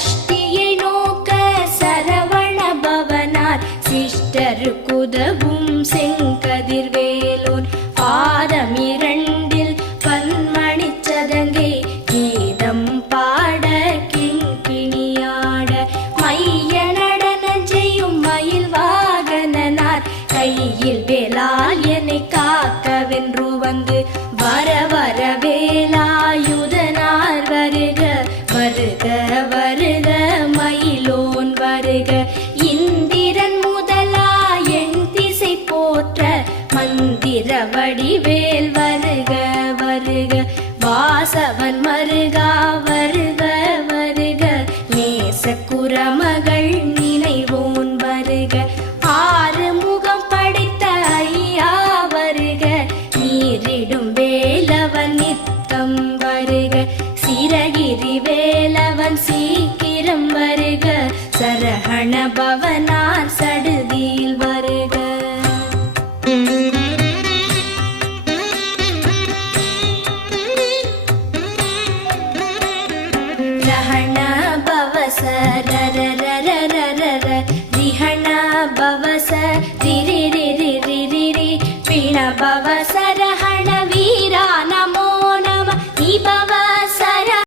சஷ்டியை நோக்க சரவண பவனார் சிஷ்டருக்குதவும் செங்கதிர்வேலோன் பாதமிரண்டில் பன்மணி சதங்கை கீதம் பாட கிண்கிணியாட மைய நடன செய்யும் மயில் வாகனனார் கையில் வேலால் என்னை காக்கவென்று வந்து வர வர வேலாயுதனார் வருக வருக வருக மயிலோன் வருக இந்திரன் முதலா என் திசை போற்ற மந்திர வடிவேல் வருக வருக வாசவன் மருகா வருக வருக நேச குரமகள் நினைவோன் வருக ஆறு முகம் படைத்த ஐயா வருக நீரிடும் வேலவன் நித்தம் வருக சிரகிரி வேலவன் சீக்கிரம் வருக சரஹண பவனார் சடுதியில் வருக ரஹண பவச ரர ரர ரர ரிஹண பவச ரிரி ரிரி ரிரி பிண பவ